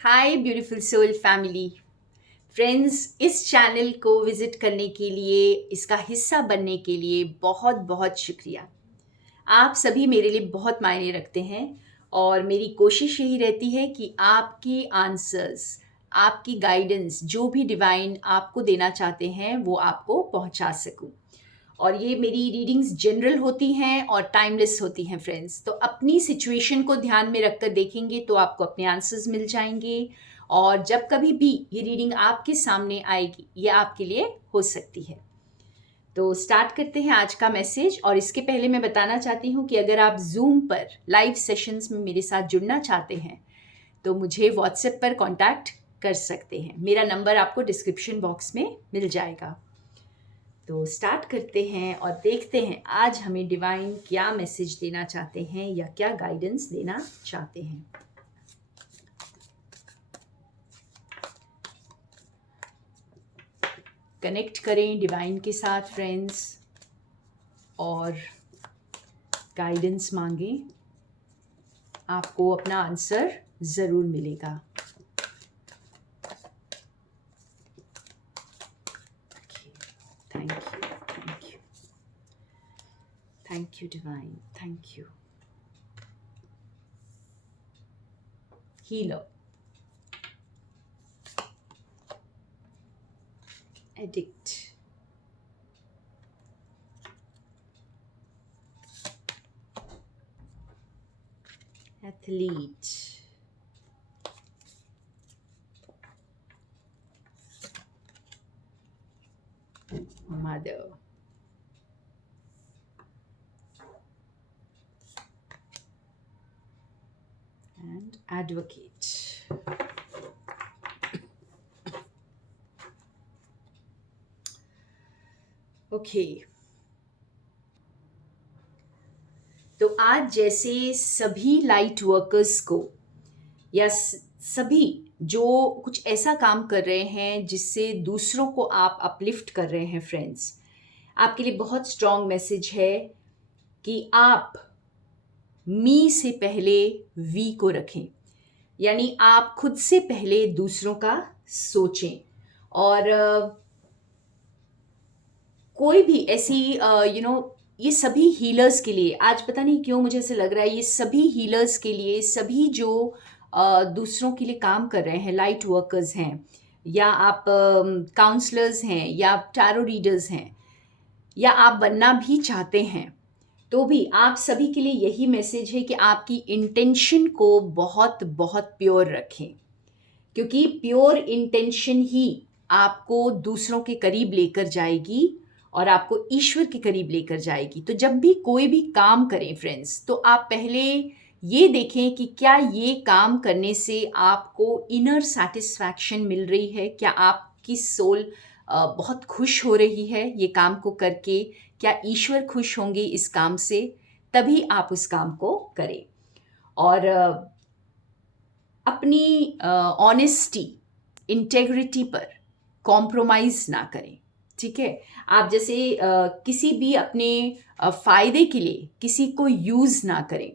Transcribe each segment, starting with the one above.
हाय beautiful soul family friends, इस channel को visit करने के लिए, इसका हिस्सा बनने के लिए बहुत बहुत शुक्रिया। आप सभी मेरे लिए बहुत मायने रखते हैं और मेरी कोशिश यही रहती है कि आपकी आंसर्स, आपकी गाइडेंस, जो भी डिवाइन आपको देना चाहते हैं वो आपको पहुंचा सकूं। और ये मेरी रीडिंग्स जनरल होती हैं और टाइमलेस होती हैं फ्रेंड्स। तो अपनी सिचुएशन को ध्यान में रखकर देखेंगे तो आपको अपने आंसर्स मिल जाएंगे। और जब कभी भी ये रीडिंग आपके सामने आएगी, ये आपके लिए हो सकती है। तो स्टार्ट करते हैं आज का मैसेज। और इसके पहले मैं बताना चाहती हूँ कि अगर आप जूम पर लाइव सेशंस में मेरे साथ जुड़ना चाहते हैं तो मुझे व्हाट्सएप पर कांटेक्ट कर सकते हैं। मेरा नंबर आपको डिस्क्रिप्शन बॉक्स में मिल जाएगा। तो स्टार्ट करते हैं और देखते हैं आज हमें डिवाइन क्या मैसेज देना चाहते हैं या क्या गाइडेंस देना चाहते हैं। कनेक्ट करें डिवाइन के साथ फ्रेंड्स और गाइडेंस मांगें। आपको अपना आंसर ज़रूर मिलेगा। Thank you, thank you, thank you divine, thank you. Healer, addict, athlete, mother, and advocate. Okay, तो आज जैसे सभी लाइट वर्कर्स को या सभी जो कुछ ऐसा काम कर रहे हैं जिससे दूसरों को आप अपलिफ्ट कर रहे हैं फ्रेंड्स, आपके लिए बहुत स्ट्रॉन्ग मैसेज है कि आप मी से पहले वी को रखें। यानी आप खुद से पहले दूसरों का सोचें। और कोई भी ऐसी ये सभी हीलर्स के लिए, आज पता नहीं क्यों मुझे ऐसे लग रहा है, ये सभी हीलर्स के लिए, सभी जो दूसरों के लिए काम कर रहे हैं, लाइट वर्कर्स हैं या आप काउंसलर्स हैं या आप टैरो रीडर्स हैं या आप बनना भी चाहते हैं, तो भी आप सभी के लिए यही मैसेज है कि आपकी इंटेंशन को बहुत बहुत प्योर रखें। क्योंकि प्योर इंटेंशन ही आपको दूसरों के करीब लेकर जाएगी और आपको ईश्वर के करीब लेकर जाएगी। तो जब भी कोई भी काम करें फ्रेंड्स, तो आप पहले ये देखें कि क्या ये काम करने से आपको इनर सेटिस्फैक्शन मिल रही है, क्या आपकी सोल बहुत खुश हो रही है ये काम को करके, क्या ईश्वर खुश होंगे इस काम से, तभी आप उस काम को करें। और अपनी ऑनेस्टी, इंटेग्रिटी पर कॉम्प्रोमाइज़ ना करें। ठीक है, आप जैसे किसी भी अपने फ़ायदे के लिए किसी को यूज़ ना करें,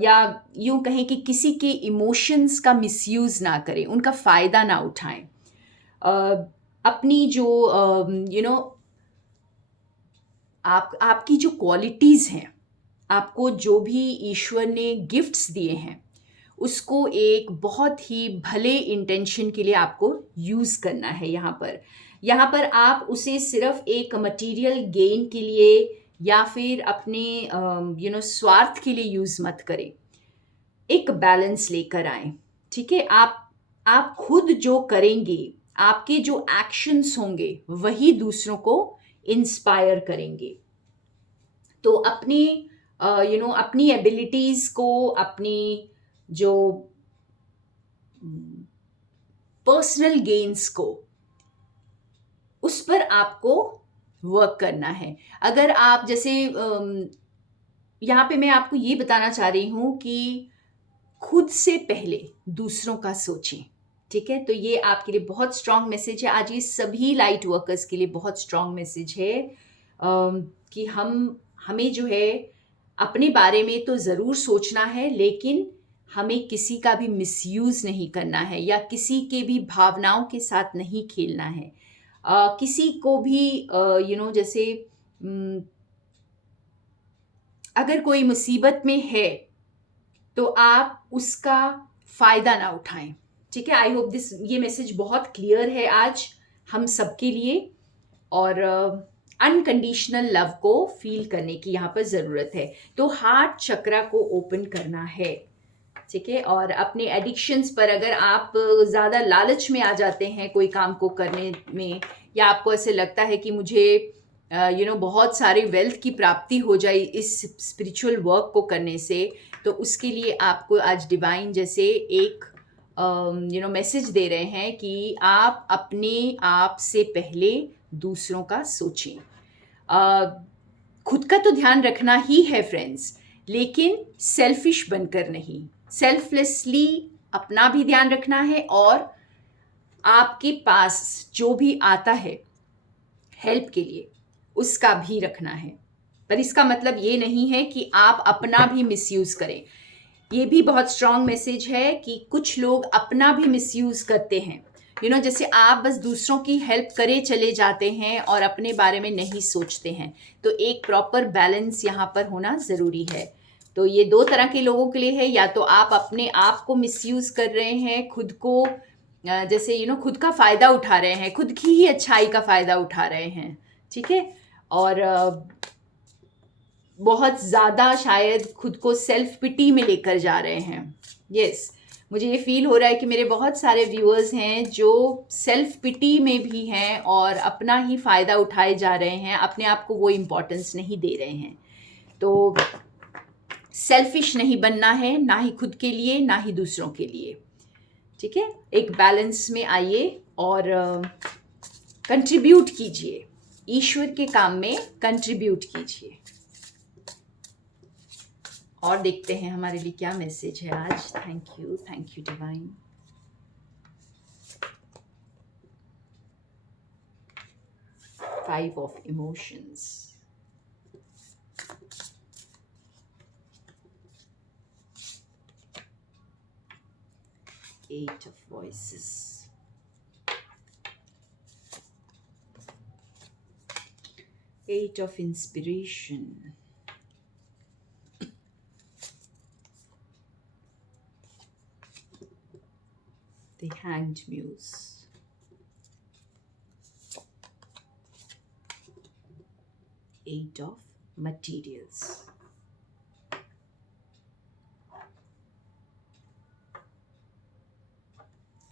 या यूँ कहें कि किसी के इमोशंस का मिसयूज़ ना करें, उनका फ़ायदा ना उठाएं। अपनी जो आपकी जो क्वालिटीज़ हैं, आपको जो भी ईश्वर ने गिफ्ट्स दिए हैं, उसको एक बहुत ही भले इंटेंशन के लिए आपको यूज़ करना है। यहाँ पर आप उसे सिर्फ एक मटेरियल गेन के लिए या फिर अपने स्वार्थ के लिए यूज़ मत करें। एक बैलेंस लेकर आएं। ठीक है, आप खुद जो करेंगे, आपके जो एक्शंस होंगे, वही दूसरों को इंस्पायर करेंगे। तो अपनी अपनी एबिलिटीज़ को, अपनी जो पर्सनल गेन्स को, उस पर आपको वर्क करना है। अगर आप जैसे यहाँ पे मैं आपको ये बताना चाह रही हूँ कि खुद से पहले दूसरों का सोचें। ठीक है, तो ये आपके लिए बहुत स्ट्रॉन्ग मैसेज है। आज ये सभी लाइट वर्कर्स के लिए बहुत स्ट्रॉन्ग मैसेज है कि हमें जो है अपने बारे में तो ज़रूर सोचना है, लेकिन हमें किसी का भी मिसयूज़ नहीं करना है या किसी के भी भावनाओं के साथ नहीं खेलना है। किसी को भी जैसे अगर कोई मुसीबत में है तो आप उसका फ़ायदा ना उठाएं। ठीक है, आई होप ये मैसेज बहुत क्लियर है आज हम सबके लिए। और अनकंडीशनल लव को फील करने की यहाँ पर ज़रूरत है। तो हार्ट चक्रा को ओपन करना है। ठीक है, और अपने एडिक्शंस पर अगर आप ज़्यादा लालच में आ जाते हैं कोई काम को करने में, या आपको ऐसे लगता है कि मुझे बहुत सारे वेल्थ की प्राप्ति हो जाए इस स्पिरिचुअल वर्क को करने से, तो उसके लिए आपको आज डिवाइन जैसे एक मैसेज दे रहे हैं कि आप अपने आप से पहले दूसरों का सोचें। खुद का तो ध्यान रखना ही है फ्रेंड्स, लेकिन सेल्फिश बनकर नहीं, सेल्फलेसली अपना भी ध्यान रखना है और आपके पास जो भी आता है हेल्प के लिए उसका भी रखना है। पर इसका मतलब ये नहीं है कि आप अपना भी मिसयूज़ करें। ये भी बहुत स्ट्रॉन्ग मैसेज है कि कुछ लोग अपना भी मिसयूज़ करते हैं। जैसे आप बस दूसरों की हेल्प करे चले जाते हैं और अपने बारे में नहीं सोचते हैं। तो एक प्रॉपर बैलेंस यहाँ पर होना ज़रूरी है। तो ये दो तरह के लोगों के लिए है, या तो आप अपने आप को मिसयूज़ कर रहे हैं, खुद को जैसे खुद का फ़ायदा उठा रहे हैं, खुद की ही अच्छाई का फ़ायदा उठा रहे हैं। ठीक है, और बहुत ज़्यादा शायद खुद को सेल्फ पिटी में लेकर जा रहे हैं। यस, मुझे ये फील हो रहा है कि मेरे बहुत सारे व्यूअर्स हैं जो सेल्फ पिटी में भी हैं और अपना ही फ़ायदा उठाए जा रहे हैं, अपने आप को वो इम्पोर्टेंस नहीं दे रहे हैं। तो सेल्फिश नहीं बनना है, ना ही खुद के लिए ना ही दूसरों के लिए। ठीक है, एक बैलेंस में आइए और कंट्रीब्यूट कीजिए, ईश्वर के काम में कंट्रीब्यूट कीजिए। और देखते हैं हमारे लिए क्या मैसेज है आज। Thank you divine. Five of emotions, eight of voices, eight of inspiration, the Hanged Muse, Eight of Materials,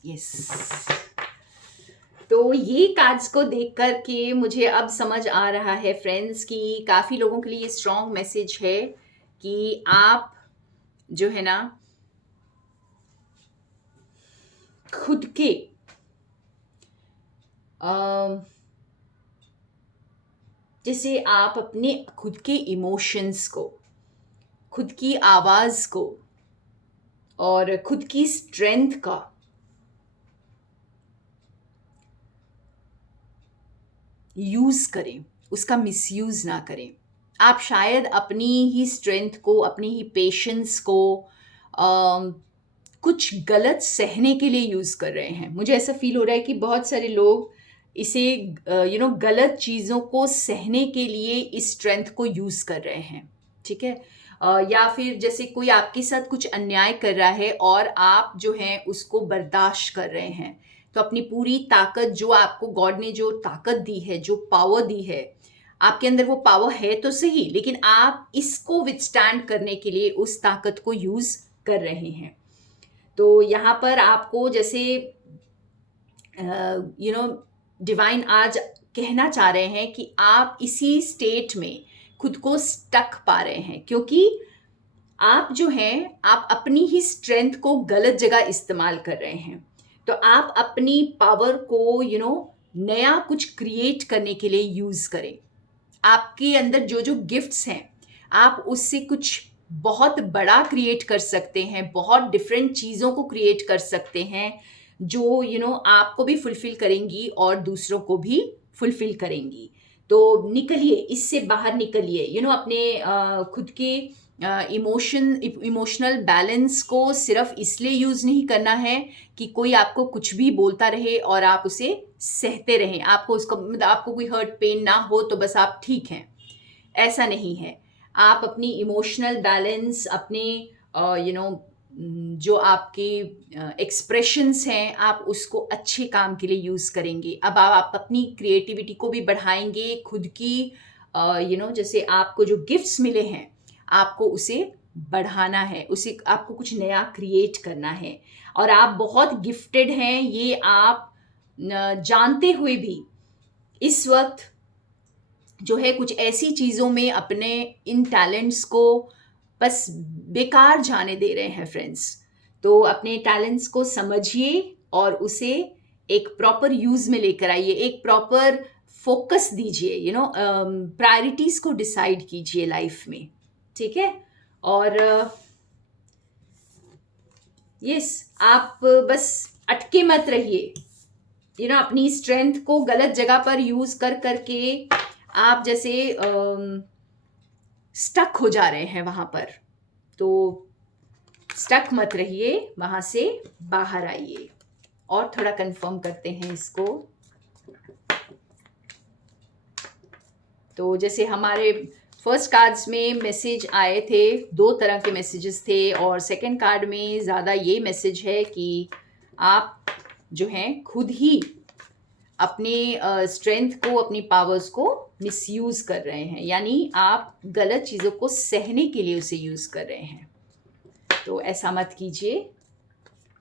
yes। तो ये कार्ड्स को देख कर के मुझे अब समझ आ रहा है फ्रेंड्स कि काफ़ी लोगों के लिए स्ट्रॉन्ग मैसेज है कि आप जो है ना खुद के जैसे आप अपने खुद के इमोशंस को, खुद की आवाज़ को और खुद की स्ट्रेंथ का यूज़ करें, उसका मिसयूज़ ना करें। आप शायद अपनी ही स्ट्रेंथ को, अपनी ही पेशेंस को कुछ गलत सहने के लिए यूज़ कर रहे हैं। मुझे ऐसा फील हो रहा है कि बहुत सारे लोग इसे गलत चीज़ों को सहने के लिए इस स्ट्रेंथ को यूज़ कर रहे हैं। ठीक है, या फिर जैसे कोई आपके साथ कुछ अन्याय कर रहा है और आप जो हैं उसको बर्दाश्त कर रहे हैं, तो अपनी पूरी ताकत, जो आपको गॉड ने जो ताकत दी है, जो पावर दी है, आपके अंदर वो पावर है तो सही, लेकिन आप इसको विथस्टैंड करने के लिए उस ताकत को यूज़ कर रहे हैं। तो यहाँ पर आपको जैसे डिवाइन आज कहना चाह रहे हैं कि आप इसी स्टेट में खुद को स्टक पा रहे हैं, क्योंकि आप जो हैं आप अपनी ही स्ट्रेंथ को गलत जगह इस्तेमाल कर रहे हैं। तो आप अपनी पावर को नया कुछ क्रिएट करने के लिए यूज़ करें। आपके अंदर जो जो गिफ्ट्स हैं आप उससे कुछ बहुत बड़ा क्रिएट कर सकते हैं, बहुत डिफरेंट चीज़ों को क्रिएट कर सकते हैं जो आपको भी फुलफिल करेंगी और दूसरों को भी फुलफिल करेंगी। तो निकलिए, इससे बाहर निकलिए, अपने खुद के इमोशनल बैलेंस को सिर्फ इसलिए यूज़ नहीं करना है कि कोई आपको कुछ भी बोलता रहे और आप उसे सहते रहें, आपको उसको मतलब आपको कोई हर्ट पेन ना हो तो बस आप ठीक हैं, ऐसा नहीं है। आप अपनी इमोशनल बैलेंस अपने जो आपके एक्सप्रेशंस हैं आप उसको अच्छे काम के लिए यूज़ करेंगे। अब आप अपनी क्रिएटिविटी को भी बढ़ाएंगे, खुद की जैसे आपको जो गिफ्ट्स मिले हैं आपको उसे बढ़ाना है, उसे आपको कुछ नया क्रिएट करना है। और आप बहुत गिफ्टेड हैं, ये आप जानते हुए भी इस वक्त जो है कुछ ऐसी चीज़ों में अपने इन टैलेंट्स को बस बेकार जाने दे रहे हैं फ्रेंड्स। तो अपने टैलेंट्स को समझिए और उसे एक प्रॉपर यूज़ में लेकर आइए, एक प्रॉपर फोकस दीजिए, प्रायोरिटीज़ को डिसाइड कीजिए लाइफ में, ठीक है। और यस, आप बस अटके मत रहिए, अपनी स्ट्रेंथ को गलत जगह पर यूज़ कर करके आप जैसे स्टक हो जा रहे हैं वहाँ पर, तो स्टक मत रहिए, वहाँ से बाहर आइए। और थोड़ा कंफर्म करते हैं इसको। तो जैसे हमारे फर्स्ट कार्ड्स में मैसेज आए थे, 2 तरह के मैसेजेस थे, और सेकंड कार्ड में ज़्यादा ये मैसेज है कि आप जो हैं खुद ही अपने स्ट्रेंथ को, अपनी पावर्स को मिसयूज़ कर रहे हैं, यानी आप गलत चीज़ों को सहने के लिए उसे यूज़ कर रहे हैं। तो ऐसा मत कीजिए,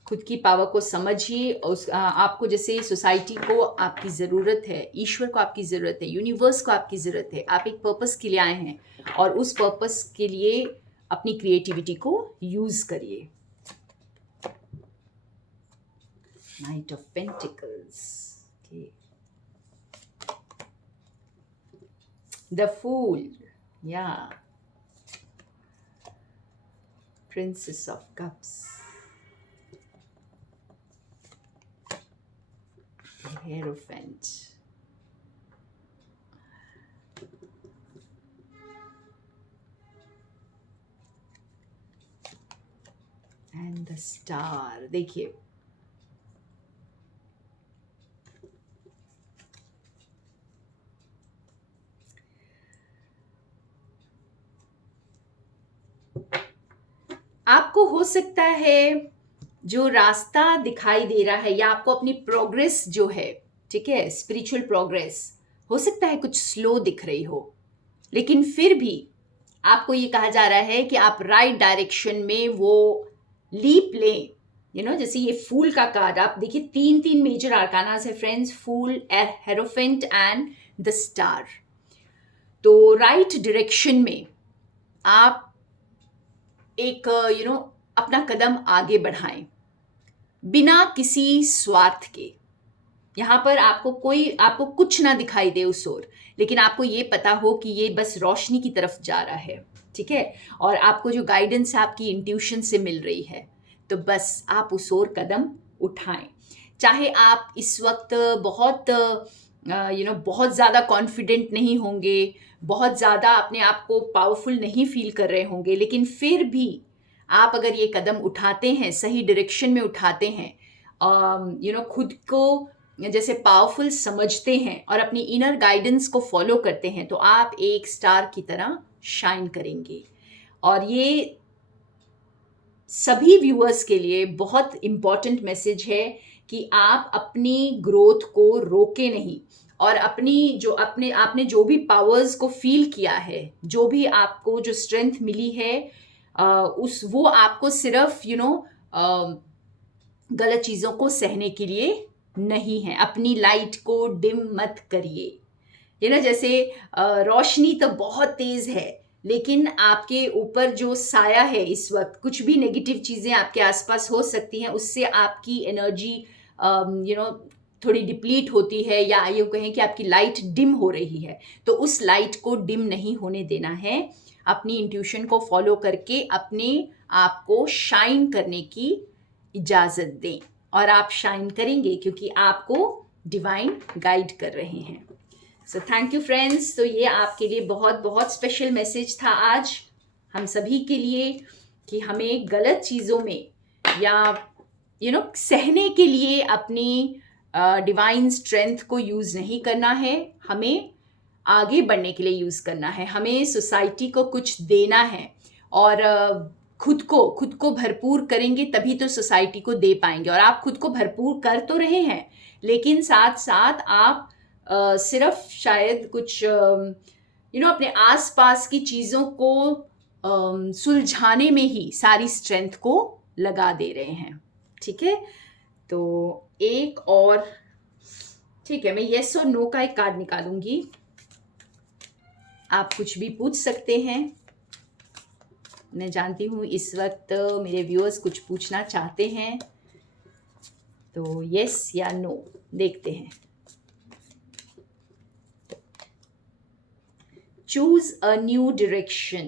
खुद की पावर को समझिए। आपको जैसे सोसाइटी को आपकी ज़रूरत है, ईश्वर को आपकी ज़रूरत है, यूनिवर्स को आपकी ज़रूरत है, आप एक पर्पस के लिए आए हैं और उस पर्पस के लिए अपनी क्रिएटिविटी को यूज़ करिए। Night of pentacles, The Fool, yeah. Princess of Cups, the Hierophant, and the Star. देखिए, आपको हो सकता है जो रास्ता दिखाई दे रहा है या आपको अपनी प्रोग्रेस जो है, ठीक है, स्पिरिचुअल प्रोग्रेस हो सकता है कुछ स्लो दिख रही हो, लेकिन फिर भी आपको ये कहा जा रहा है कि आप राइट डायरेक्शन में वो लीप लें। जैसे ये फूल का कार्ड आप देखिए, 3 मेजर आर्कानास है friends, fool, hierophant and the star. तो राइट डायरेक्शन में आप एक अपना कदम आगे बढ़ाएं बिना किसी स्वार्थ के। यहाँ पर आपको कुछ ना दिखाई दे उस ओर, लेकिन आपको ये पता हो कि ये बस रोशनी की तरफ जा रहा है, ठीक है, और आपको जो गाइडेंस आपकी इंट्यूशन से मिल रही है, तो बस आप उस ओर कदम उठाएं। चाहे आप इस वक्त बहुत ज़्यादा कॉन्फिडेंट नहीं होंगे, बहुत ज़्यादा अपने आप को पावरफुल नहीं फील कर रहे होंगे, लेकिन फिर भी आप अगर ये कदम उठाते हैं, सही डायरेक्शन में उठाते हैं, खुद को जैसे पावरफुल समझते हैं और अपनी इनर गाइडेंस को फॉलो करते हैं, तो आप एक स्टार की तरह शाइन करेंगे। और ये सभी व्यूअर्स के लिए बहुत इम्पॉर्टेंट मैसेज है कि आप अपनी ग्रोथ को रोके नहीं, और आपने जो भी पावर्स को फील किया है, जो भी आपको जो स्ट्रेंथ मिली है, वो आपको सिर्फ गलत चीज़ों को सहने के लिए नहीं है। अपनी लाइट को डिम मत करिए। जैसे रोशनी तो बहुत तेज़ है, लेकिन आपके यूपर जो साया है, इस वक्त कुछ भी नेगेटिव चीज़ें आपके आसपास हो सकती हैं, उससे आपकी एनर्जी थोड़ी डिप्लीट होती है, या ये कहें कि आपकी लाइट डिम हो रही है। तो उस लाइट को डिम नहीं होने देना है, अपनी इंट्यूशन को फॉलो करके अपने आप को शाइन करने की इजाज़त दें, और आप शाइन करेंगे क्योंकि आपको डिवाइन गाइड कर रहे हैं। So thank you friends. तो ये आपके लिए बहुत बहुत स्पेशल मैसेज था आज। हम सभी के लिए कि हमें गलत चीज़ों में या सहने के लिए अपनी डिवाइन स्ट्रेंथ को यूज़ नहीं करना है, हमें आगे बढ़ने के लिए यूज़ करना है, हमें सोसाइटी को कुछ देना है और खुद को भरपूर करेंगे तभी तो सोसाइटी को दे पाएंगे। और आप खुद को भरपूर कर तो रहे हैं, लेकिन साथ साथ आप सिर्फ शायद कुछ अपने आसपास की चीज़ों को सुलझाने में ही सारी स्ट्रेंथ को लगा दे रहे हैं। ठीक है, तो एक और, ठीक है, मैं येस और नो का एक कार्ड निकालूंगी। आप कुछ भी पूछ सकते हैं। मैं जानती हूँ इस वक्त मेरे व्यूअर्स कुछ पूछना चाहते हैं, तो येस या नो देखते हैं। Choose a new direction,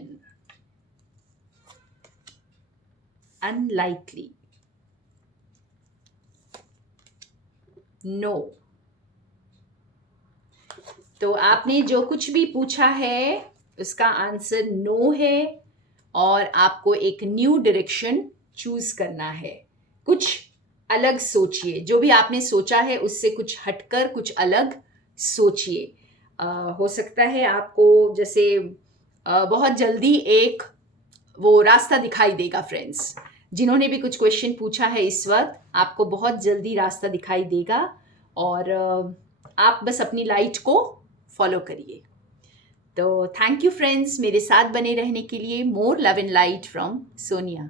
unlikely, no. तो आपने जो कुछ भी पूछा है उसका आंसर नो है और आपको एक न्यू डायरेक्शन चूज करना है। कुछ अलग सोचिए, जो भी आपने सोचा है उससे कुछ हटकर कुछ अलग सोचिए। हो सकता है आपको जैसे बहुत जल्दी एक वो रास्ता दिखाई देगा। फ्रेंड्स, जिन्होंने भी कुछ क्वेश्चन पूछा है इस वक्त, आपको बहुत जल्दी रास्ता दिखाई देगा और आप बस अपनी लाइट को फॉलो करिए। तो थैंक यू फ्रेंड्स, मेरे साथ बने रहने के लिए। More love and light from Sonia.